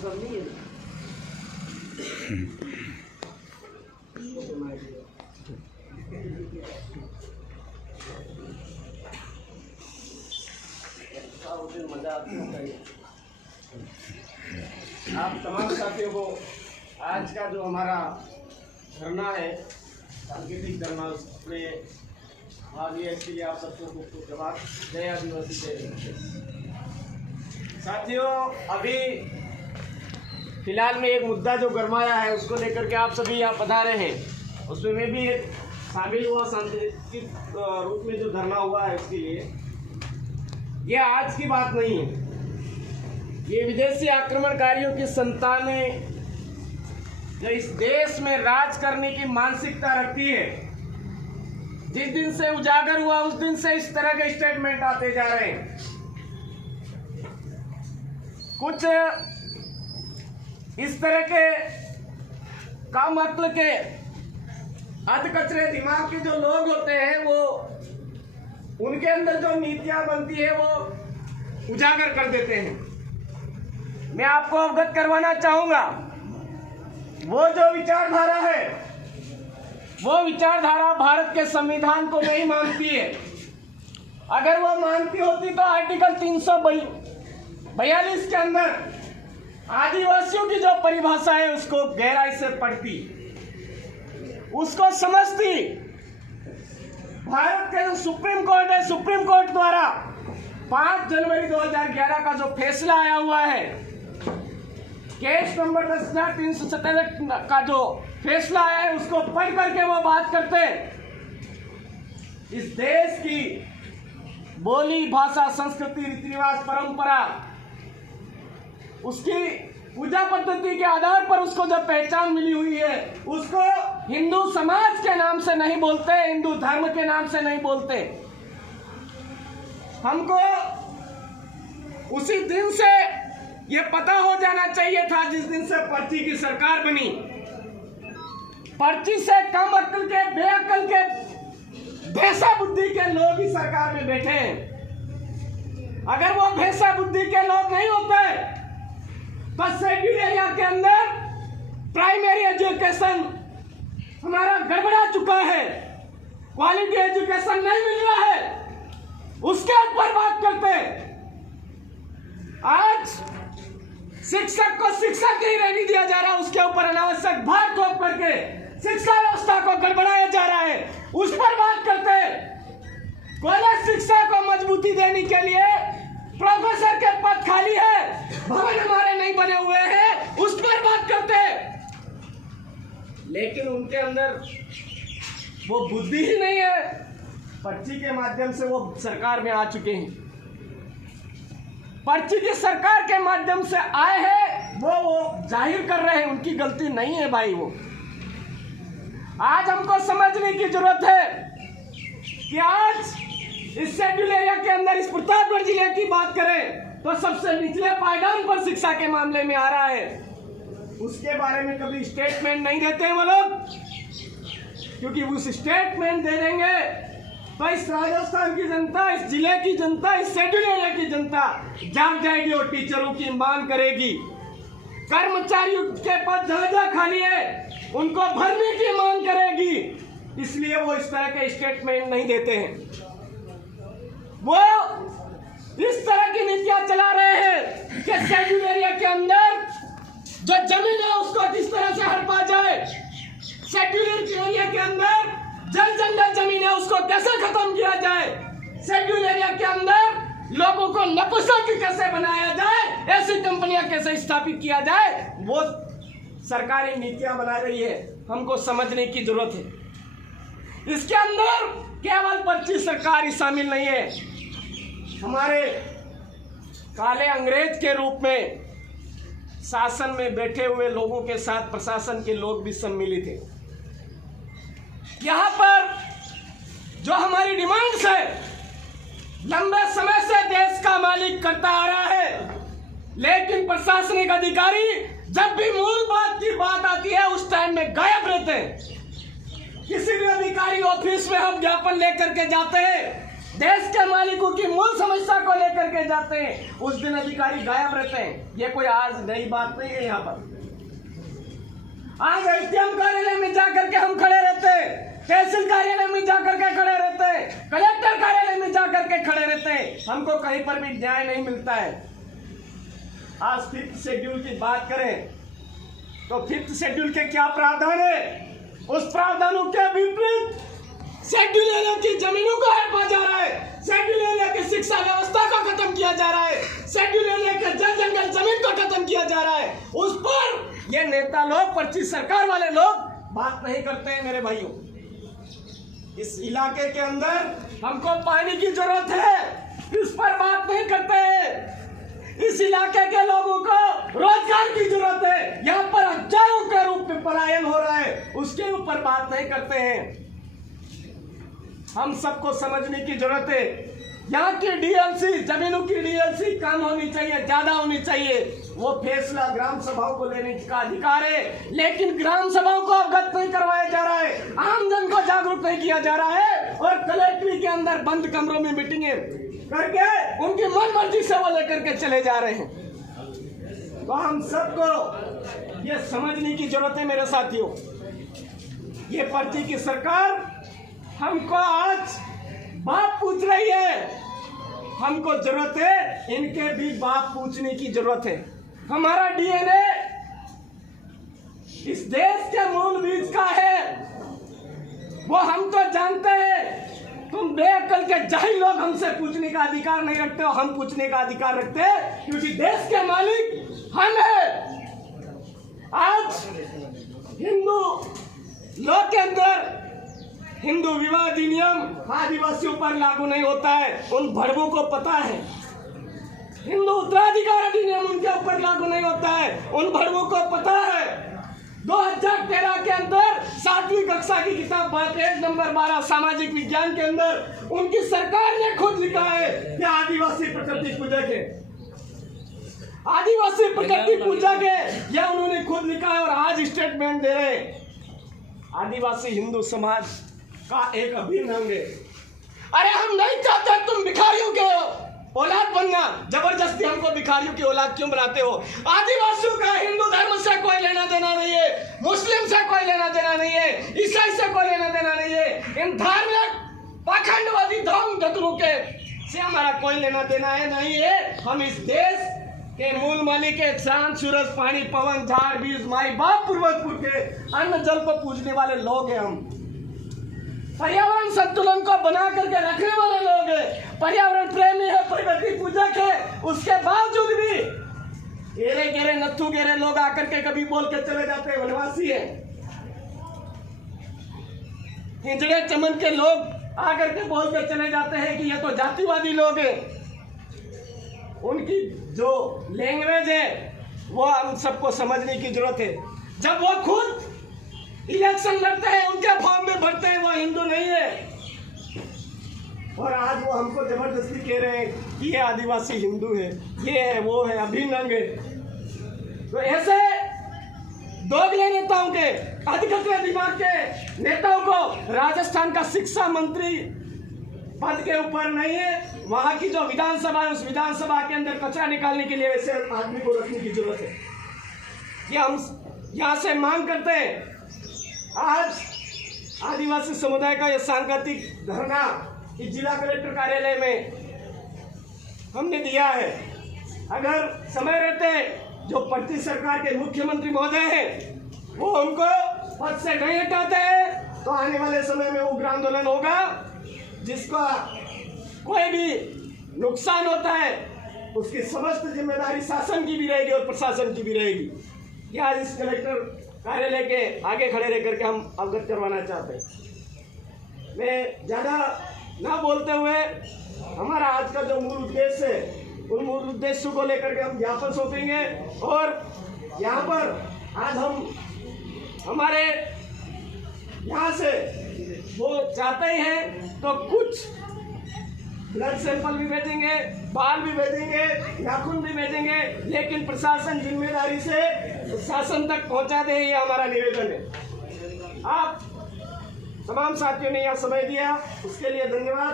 सब नहीं है। मजा आती है। आप तमाम साथियों को आज का जो हमारा धरना है, सांकेतिक धरना, उसमें भाग लिया, इसके लिए आप सबको खूब जवाब। जय आदिवासी जय। साथियों, अभी फिलहाल में एक मुद्दा जो गरमाया है उसको लेकर के आप सभी यहाँ पधारे हैं, उसमें मैं भी शामिल हुआ। सांकेतिक रूप में जो धरना हुआ है उसके लिए, ये आज की बात नहीं है। ये विदेशी आक्रमणकारियों की संतानें जो इस देश में राज करने की मानसिकता रखती है, जिस दिन से उजागर हुआ उस दिन से इस तरह के स्टेटमेंट आते जा रहे हैं। कुछ इस तरह के कम अक्ल के अधकचरे दिमाग के जो लोग होते हैं, वो उनके अंदर जो नीतियां बनती है वो उजागर कर देते हैं। मैं आपको अवगत करवाना चाहूंगा, वो जो विचारधारा है, वो विचारधारा भारत के संविधान को नहीं मानती है। अगर वो मानती होती तो आर्टिकल 342 के अंदर आदिवासियों की जो परिभाषा है उसको गहराई से पढ़ती, उसको समझती। भारत का जो सुप्रीम कोर्ट है, सुप्रीम कोर्ट द्वारा 5 जनवरी 2011 का जो फैसला आया हुआ है, केस नंबर 10,367 का जो फैसला आया है, उसको पढ़ करके वो बात करते, इस देश की बोली, भाषा, संस्कृति, रीति रिवाज, परंपरा, उसकी पूजा पद्धति के आधार पर उसको जो पहचान मिली हुई है, उसको हिंदू समाज के नाम से नहीं बोलते, हिंदू धर्म के नाम से नहीं बोलते। हमको उसी दिन से ये पता हो जाना चाहिए था जिस दिन से पर्ची की सरकार बनी। पर्ची से कम अक्ल के, बेअक्ल के, भैंसा बुद्धि के लोग ही सरकार में बैठे हैं। अगर वो भैंसा बुद्धि के लोग नहीं होते तो शेड्यूल एरिया के अंदर प्राइमरी एजुकेशन हमारा गड़बड़ा चुका है, क्वालिटी एजुकेशन नहीं मिल रहा है, उसके ऊपर बात करते। आज शिक्षक को शिक्षक ही रहने दिया जा रहा है, उसके ऊपर अनावश्यक भार थोप करके शिक्षा व्यवस्था को गड़बड़ाया जा रहा है, उस पर बात करते। कॉलेज शिक्षा को मजबूती देने के लिए प्रोफेसर के पद खाली है, भवन हमारे नहीं बने हुए हैं, उस पर बात करते। लेकिन उनके अंदर वो बुद्धि ही नहीं है। पर्ची के माध्यम से वो सरकार में आ चुके हैं, पर्ची की सरकार के माध्यम से आए हैं, वो जाहिर कर रहे हैं, उनकी गलती नहीं है भाई। वो आज हमको समझने की जरूरत है कि आज इस शेड्यूल एरिया के अंदर, इस प्रतापगढ़ जिले की बात करें तो सबसे निचले पायदान पर शिक्षा के मामले में आ रहा है। उसके बारे में कभी स्टेटमेंट नहीं देते वो लोग, क्योंकि उस स्टेटमेंट दे देंगे तो इस राजस्थान की जनता, इस जिले की जनता, इस शेड्यूल एरिया की जनता जाग जाएगी और टीचरों की मांग करेगी। कर्मचारियों के पद जहाँ खाली है उनको भरने की मांग करेगी। इसलिए वो इस तरह के स्टेटमेंट नहीं देते हैं। वो इस तरह की नीतियां चला रहे हैं कि शेड्यूल एरिया के अंदर जो जमीन है उसको जिस तरह से हड़पा जाए, शेड्यूल एरिया के अंदर जंगल जमीन है उसको कैसे खत्म किया जाए, शेड्यूल एरिया के अंदर लोगों को नपुंसक कैसे बनाया जाए, ऐसी कंपनियां कैसे स्थापित किया जाए, वो सरकारी नीतियां बना रही है। हमको समझने की जरूरत है। इसके अंदर केवल पर्ची सरकार ही शामिल नहीं है, हमारे काले अंग्रेज के रूप में शासन में बैठे हुए लोगों के साथ प्रशासन के लोग भी सम्मिलित हैं। यहाँ पर जो हमारी डिमांड्स है, लंबे समय से देश का मालिक करता आ रहा है, लेकिन प्रशासनिक अधिकारी जब भी मूल बात की बात आती है उस टाइम में गायब रहते हैं। किसी भी अधिकारी ऑफिस में हम ज्ञापन लेकर के जाते हैं देश के मालिकों की मूल समस्या को लेकर के जाते हैं, उस दिन अधिकारी गायब रहते हैं। ये कोई आज नई बात नहीं है। यहाँ पर आज एसडीएम कार्यालय में जाकर के हम खड़े रहते हैं, तहसील कार्यालय में जाकर के खड़े रहते हैं, कलेक्टर कार्यालय में जाकर के खड़े रहते हैं, हमको कहीं पर भी न्याय नहीं मिलता है। आज 5th शेड्यूल की बात करें तो 5th शेड्यूल के क्या प्रावधान है? उस प्रावधानों के विपरीत शेड्यूल एरिया की जमीनों को हड़पा जा रहा है, शेड्यूल एरिया की शिक्षा व्यवस्था को खत्म किया जा रहा है, शेड्यूल एरिया के जल जंगल जमीन को खत्म किया जा रहा है। उस पर ये नेता लोग, पर्ची सरकार वाले लोग बात नहीं करते हैं। मेरे भाइयों, इस इलाके के अंदर हमको पानी की जरूरत है, इस पर बात नहीं करते हैं। इस इलाके के लोगों को रोजगार की जरूरत है, यहाँ पर हजारों के रूप में पलायन हो रहा है, उसके ऊपर बात नहीं करते हैं। हम सबको समझने की जरूरत है, यहाँ की डीएलसी, जमीनों की डीएलसी कम होनी चाहिए, ज्यादा होनी चाहिए। वो फैसला ग्राम सभाओं को लेने का अधिकार है, लेकिन ग्राम सभाओं को अवगत नहीं करवाया जा रहा है, आमजन को जागरूक नहीं किया जा रहा है, और कलेक्ट्री के अंदर बंद कमरों में मीटिंगें करके उनकी मन मर्जी से वो लेकर के चले जा रहे हैं। तो हम सबको ये समझने की जरूरत है मेरे साथियों, ये पर्ची की सरकार हमको आज बाप पूछ रही है, हमको जरूरत है इनके भी बाप पूछने की जरूरत है। हमारा डीएनए इस देश के मूल बीज का है, वो हम तो जानते हैं। तुम बेअक्ल के जाहिल लोग हमसे पूछने का अधिकार नहीं रखते हो, हम पूछने का अधिकार रखते हैं, क्योंकि देश के मालिक हम हैं। आज हिंदू लोग के अंदर हिंदू विवाह अधिनियम आदिवासियों पर लागू नहीं होता है, उन भड़वों को पता है। हिंदू उत्तराधिकार अधिनियम उनके ऊपर लागू नहीं होता है, उन भड़वों को पता है। 2013 के अंदर 7वीं कक्षा की किताब पेज नंबर 12 सामाजिक विज्ञान के अंदर उनकी सरकार ने खुद लिखा है कि आदिवासी प्रकृति पूजक है, आदिवासी प्रकृति पूजक है, यह उन्होंने खुद लिखा है। और आज स्टेटमेंट दे रहे आदिवासी हिंदू समाज का एक अभिन्न अंग है। अरे हम नहीं चाहते तुम भिखारियों के औलाद बनना, जबरदस्ती हमको भिखारियों की औलाद क्यों बनाते हो? आदिवासियों का हिंदू धर्म से कोई लेना देना नहीं है, मुस्लिम से कोई लेना देना नहीं है, ईसाई से कोई लेना देना नहीं है, इन धार्मिक पाखंडवादी धर्म गतरों के से हमारा कोई लेना देना है नहीं है। हम इस देश के मूल मालिक के चांद सूरज पानी पवन झाड़ बीज माई बाप पूर्वज के अन्न जल को पूजने वाले लोग हैं। हम पर्यावरण संतुलन को बना करके रखने वाले लोग हैं, पर्यावरण प्रेमी है, प्रकृति पूजक है। उसके बावजूद भी गेरे गेरे नत्थु गेरे लोग आकर के कभी बोल के चले जाते हैं वनवासी है, हिजड़े चमन के लोग आकर के बोल के चले जाते हैं कि ये तो जातिवादी लोग हैं। उनकी जो लैंग्वेज है वो हम सबको समझने की जरूरत है। जब वो खुद इलेक्शन लड़ते हैं, उनके फॉर्म में भरते हैं, वो हिंदू नहीं है, और आज वो हमको जबरदस्ती कह रहे हैं कि ये आदिवासी हिंदू है, ये है, वो है, अभिन्न अंग है। तो ऐसे दोगले नेताओं के, अधिकतरे दिमाग के नेताओं को राजस्थान का शिक्षा मंत्री पद के ऊपर नहीं है, वहां की जो विधानसभा है उस विधानसभा के अंदर कचरा निकालने के लिए ऐसे आदमी को रखने की जरूरत है। कि हम यहाँ से मांग करते हैं, आज आदिवासी समुदाय का यह सांकेतिक धरना इस जिला कलेक्टर कार्यालय में हमने दिया है। अगर समय रहते जो पर्ची सरकार के मुख्यमंत्री महोदय हैं वो उनको पद से नहीं हटाते हैं तो आने वाले समय में उग्र आंदोलन होगा, जिसका कोई भी नुकसान होता है उसकी समस्त जिम्मेदारी शासन की भी रहेगी और प्रशासन की भी रहेगी। यह इस कलेक्टर कार्यालय के आगे खड़े रह करके हम अवगत करवाना चाहते हैं। मैं ज़्यादा ना बोलते हुए हमारा आज का जो मूल उद्देश्य है उन मूल उद्देश्यों को लेकर के हम ज्ञापन सौंपेंगे, और यहाँ पर आज हम हमारे यहाँ से वो चाहते ही हैं तो कुछ ब्लड सैंपल भी भेजेंगे, बाल भी भेजेंगे, नाखून भी भेजेंगे, लेकिन प्रशासन जिम्मेदारी से शासन तक पहुंचा दे, ये हमारा निवेदन है। आप तमाम साथियों ने यह समय दिया, उसके लिए धन्यवाद।